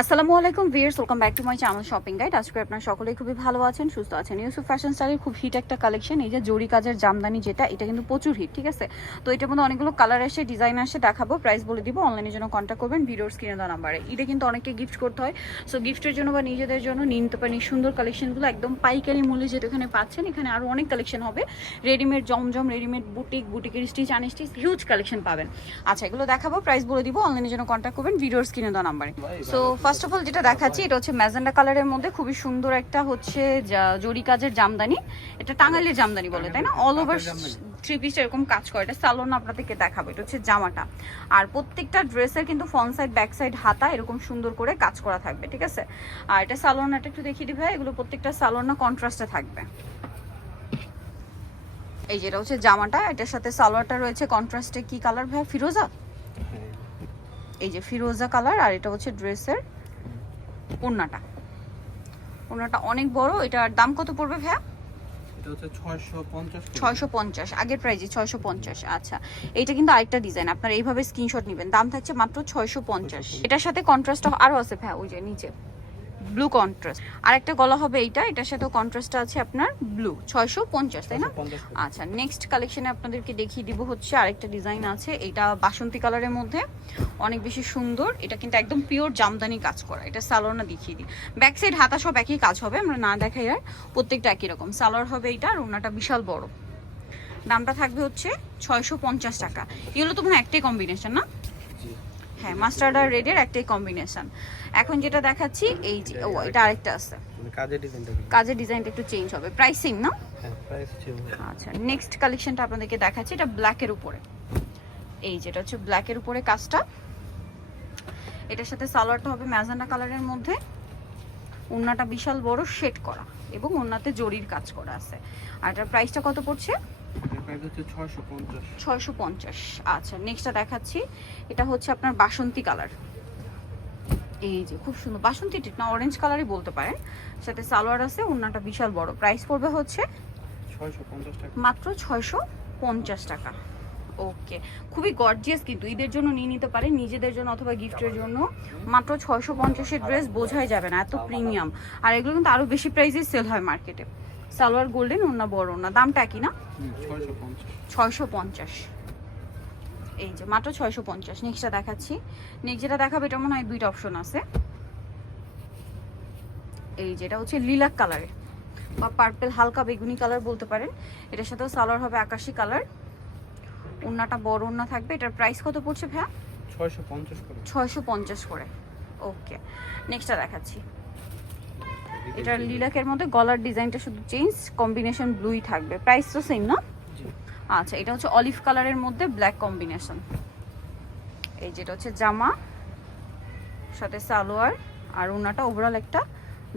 আসসালামু আলাইকুম viewers, welcome back to my channel shopping guide. আজকে আপনারা সকলেই খুবই ভালো আছেন, সুস্থ আছেন। ইউসুফ ফ্যাশন স্টাইলের খুব হিট একটা কালেকশন, এই যে জরি কাজের জামদানি, এটা কিন্তু প্রচুর হিট। ঠিক আছে, তো এটার মধ্যে অনেকগুলো কালার আসে, ডিজাইন আসে, দেখাবো, প্রাইস বলে দিব। অনলাইনের জন্য কন্ট্যাক্ট করবেন ভিডিওর স্ক্রিনে দেওয়া নাম্বারে। এটা কিন্তু অনেককে গিফট করতে হয়, সো গিফটের জন্য বা নিজেদের জন্য নিয়ে নিতে পারেন। সুন্দর কালেকশনগুলো একদম পাইকারি মূল্যে যেটা এখানে পাচ্ছেন। এখানে আরও অনেক কালেকশন হবে, রেডিমেড জমজম, রেডিমেড বুটিকের স্টিচ, আনস্টিচ, হিউজ কালেকশন পাবেন। আচ্ছা, এগুলো দেখাবো, প্রাইস বলে দিব। অনলাইনের জন্য কন্ট্যাক্ট করবেন ভিডিওর স্ক্রিনে দেওয়া নাম্বারে। সো ফার্স্ট অফ অল যেটা দেখাচ্ছি, এটা হচ্ছে ম্যাজেন্ডা কালারের মধ্যে খুবই সুন্দর একটা হচ্ছে জরি কাজের জামদানি। এটা টাঙ্গাইলের জামদানি বলে, তাই না? অল ওভার থ্রি পিস এরকম কাজ করে। এটা সালোন আপনাদেরকে দেখাবো। এটা হচ্ছে জামাটা, আর প্রত্যেকটা ড্রেসের কিন্তু ফ্রন্ট সাইড ব্যাক সাইড হাতা এরকম সুন্দর করে কাজ করা থাকবে। ঠিক আছে, আর এটা সালোনাটা একটু দেখিয়ে দিবে। এগুলো প্রত্যেকটা সালোনা কন্ট্রাস্টে থাকবে। এই যেটা হচ্ছে জামাটা, এটার সাথে সালোয়ারটা রয়েছে কন্ট্রাস্টে। কি কালার ভাই? ফিরোজা। এই যে ফিরোজা কালার। আর এটা হচ্ছে ড্রেসের ওড়নাটা। ওড়নাটা অনেক বড়। এটার দাম কত পড়বে ভাইয়া? এটা হচ্ছে 650 650 আগের প্রাইজে 650। আচ্ছা, এটা কিন্তু আরেকটা ডিজাইন, আপনারা এইভাবে স্ক্রিনশট নেবেন। দাম থাকছে মাত্র 650। এটার সাথে কন্ট্রাস্ট আরো আছে ভাইয়া, ওই যে নিচে ব্লু কন্ট্রাস্ট। আর একটা গলা হবে এইটা, এটার সাথে কন্ট্রাস্ট আছে আপনার ব্লু। 650, তাই না? আচ্ছা, নেক্সট কালেকশনে আপনাদেরকে দেখিয়ে দিব হচ্ছে আরেকটা ডিজাইন আছে। এটা বাসন্তী কালারের মধ্যে অনেক বেশি সুন্দর। এটা কিন্তু একদম পিওর জামদানি কাজ করা। এটা সালোয়ারটা দেখিয়ে দিই। ব্যাক সাইড হাতা সব একই কাজ হবে, আমরা না দেখাই আর, প্রত্যেকটা একই রকম। সালোয়ার হবে এইটা, আর ওড়নাটা বিশাল বড়। দামটা থাকবে হচ্ছে 650 টাকা। এগুলো তো মনে হয় একটাই কম্বিনেশন, না? হ্যাঁ, মাস্টার্ড আর রেডের একটাই কম্বিনেশন। এখন যেটা দেখাচ্ছি, এই যে ও এটা আরেকটা আছে, কাজের ডিজাইনটা একটু চেঞ্জ হবে। প্রাইসিং না? হ্যাঁ, প্রাইস চেঞ্জ। আচ্ছা, নেক্সট কালেকশনটা আপনাদেরকে দেখাচ্ছি। এটা ব্ল্যাকের উপরে, এই যেটা হচ্ছে ব্ল্যাকের উপরে কাজটা। এটার সাথে সালোয়ারটা হবে ম্যাজেন্ডা কালারের মধ্যে। ওড়নাটা বিশাল বড় শেড করা, এবং ওড়নাতে জরির কাজ করা আছে। আর এটার প্রাইসটা কত পড়ছে? 650। আচ্ছা, নেক্সটটা দেখাচ্ছি। এটা হচ্ছে আপনার বাসন্তী কালার। এই যে খুব সুন্দর বাসন্তী টিপ, না অরেঞ্জ কালারই বলতে পারেন। সাথে সালোয়ার আছে, ওড়নাটা বিশাল বড়। প্রাইস পড়বে হচ্ছে 650 টাকা, মাত্র 650 টাকা। ওকে, খুবই গর্জিয়াস, কিন্তু ঈদের জন্য নিয়ে নিতে পারেন, নিজেদের জন্য অথবা গিফটের জন্য। মাত্র 650-এর ড্রেস বোঝাই যাবে না, এত প্রিমিয়াম। আর এগুলো কিন্তু আরো বেশি প্রাইসে সেল হয় মার্কেটে। সালোয়ার গোল্ডেন, ওড়না বড় ওড়না। দামটা কি না? 650। এই যে মাত্র 650। নেক্সটটা দেখাচ্ছি। নেক্সট যেটা দেখাবে, এটা মনে হয় দুইটা অপশন আছে। এই যেটা হচ্ছে লিলাক কালারে বা পার্পল, হালকা বেগুনি কালার বলতে পারেন। এটার সাথেও সালোয়ার হবে আকাশি কালার। ওড়নাটা বড় ওড়না থাকবে। এটার প্রাইস কত পড়ছে ভাইয়া? 650 করে। 650 করে। ওকে, নেক্সটটা দেখাচ্ছি। এটার লিলাকের মধ্যে গলার ডিজাইনটা শুধু চেঞ্জ, কম্বিনেশন ব্লুই থাকবে। প্রাইস তো সেম না? আচ্ছা, এটা হচ্ছে অলিভ কালারের মধ্যে ব্ল্যাক কম্বিনেশন। এই যেটা হচ্ছে জামা, সাথে সালোয়ার, আর ওড়নাটা ওভারঅল একটা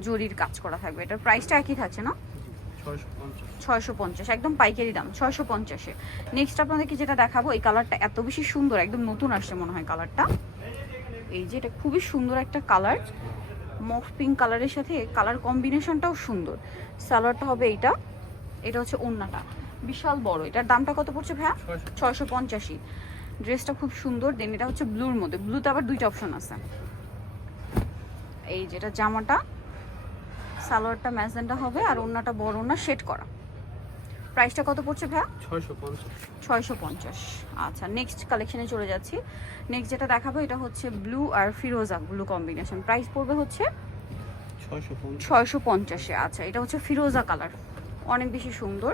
জরির কাজ করা থাকবে। এটার প্রাইসটা একই থাকছে না? 650, একদম পাইকারি দাম 650-এ। নেক্সট আপনাদেরকে যেটা দেখাবো, এই কালারটা এত বেশি সুন্দর, একদম নতুন আসছে মনে হয় কালারটা। এই যে এটা খুবই সুন্দর একটা কালার, মফ পিঙ্ক কালারের সাথে কালার কম্বিনেশনটাও সুন্দর। সালোয়ারটা হবে এইটা। এটা হচ্ছে ওড়নাটা বিশাল বড়। এটার দামটা কত পড়ছে ভাইয়া? 650। ড্রেসটা খুব সুন্দর। দেন এটা হচ্ছে ব্লুর মধ্যে, ব্লুতে আবার দুইটা অপশন আছে। এই যেটা জামাটা, সালোয়ারটা ম্যাজেন্ডা হবে, আর ওড়নাটা বড় ওড়না শেড করা। প্রাইসটা কত পড়ছে ভাইয়া? 650। আচ্ছা, নেক্সট কালেকশনে চলে যাচ্ছি। নেক্সট যেটা দেখাবো, এটা হচ্ছে ব্লু আর ফিরোজা ব্লু কম্বিনেশন। প্রাইস পড়বে হচ্ছে 650-এ। আচ্ছা, এটা হচ্ছে ফিরোজা কালার, অনেক বেশি সুন্দর।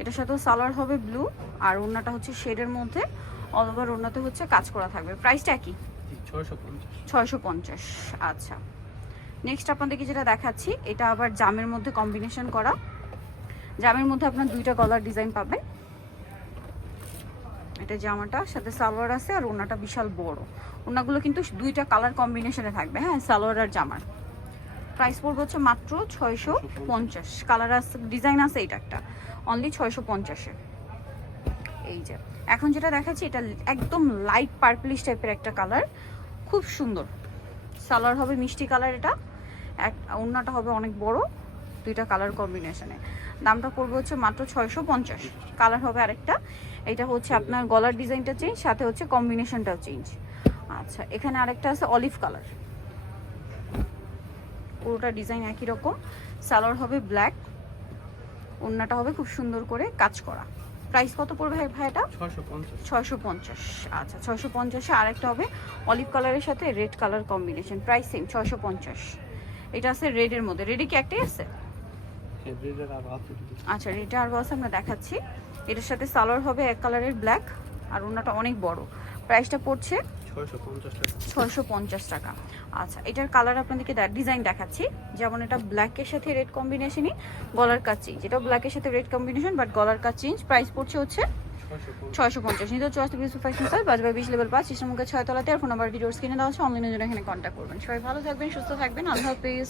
এটার সাথেও সালোয়ার হবে ব্লু, আর ওড়নাটা হচ্ছে শেডের মধ্যে, অল ওভার ওড়নাতে হচ্ছে কাজ করা থাকবে। প্রাইসটা একই, 650। আচ্ছা, নেক্সট আপনাদেরকে যেটা দেখাচ্ছি, এটা আবার জামের মধ্যে কম্বিনেশন করা। জামের মধ্যে আপনার দুইটা গলার ডিজাইন পাবেন। এটা জামাটা, সাথে সালোয়ার আছে, আর ওড়নাটা বিশাল বড়। ওড়নাগুলো কিন্তু দুইটা কালার কম্বিনেশনে থাকবে, হ্যাঁ, সালোয়ার আর জামার। প্রাইস পড়বে হচ্ছে মাত্র 650। কালার আছে, ডিজাইন আছে, এটা একটা অনলি 650-এ। এই যে এখন যেটা দেখাচ্ছি, এটা একদম লাইট পার্পলিশ টাইপের একটা কালার, খুব সুন্দর। সালোয়ার হবে মিষ্টি কালার, এটা ওড়নাটা হবে অনেক বড়, দুইটা কালার কম্বিনেশনে। দামটা পড়বে হচ্ছে মাত্র 650। কালার হবে আরেকটা। এটা হচ্ছে আপনার গলার ডিজাইনটা চেঞ্জ, সাথে হচ্ছে কম্বিনেশনটাও চেঞ্জ। আচ্ছা, এখানে আরেকটা আছে অলিভ কালার। পুরোটা ডিজাইন একই রকম। সালোয়ার হবে ব্ল্যাক, ওড়নাটা হবে খুব সুন্দর করে কাজ করা। প্রাইস কত পড়বে ভাই এটা? 650। 650। আচ্ছা 650-এ আরেকটা হবে অলিভ কালারের সাথে red colour combination, price same 650। এটা আছে রেডের মধ্যে, রেডে কি একটাই আছে? হ্যাঁ, রেডের আর আছে কিছু। আচ্ছা রেডে আর আছে, আমরা দেখাচ্ছি। এটার সাথে সালোয়ার হবে এক কালারের ব্ল্যাক, আর ওড়নাটা অনেক বড়। প্রাইসটা পড়ছে 650 টাকা। 650 টাকা। আচ্ছা এটার কালার আপনাদেরকে ডিজাইন দেখাচ্ছি। যেমন এটা ব্ল্যাকের সাথে রেড কম্বিনেশনই, গলার কাজ চেঞ্জ। এটা ব্ল্যাকের সাথে রেড কম্বিনেশন বাট গলার কাজ চেঞ্জ। প্রাইস পড়ছে হচ্ছে 650। নিতে চয়েস ইউসুফ ফ্যাশন স্টাইল, বাজবাই 20 লেভেল 5 ইসলামকে 6 তলাতে। আর ফোন নাম্বার ভিডিওস কিনে দেওয়া আছে, অনলাইনের জন্য এখানে কন্ট্যাক্ট করবেন। সবাই ভালো থাকবেন, সুস্থ থাকবেন, আল্লাহ হাফেজ।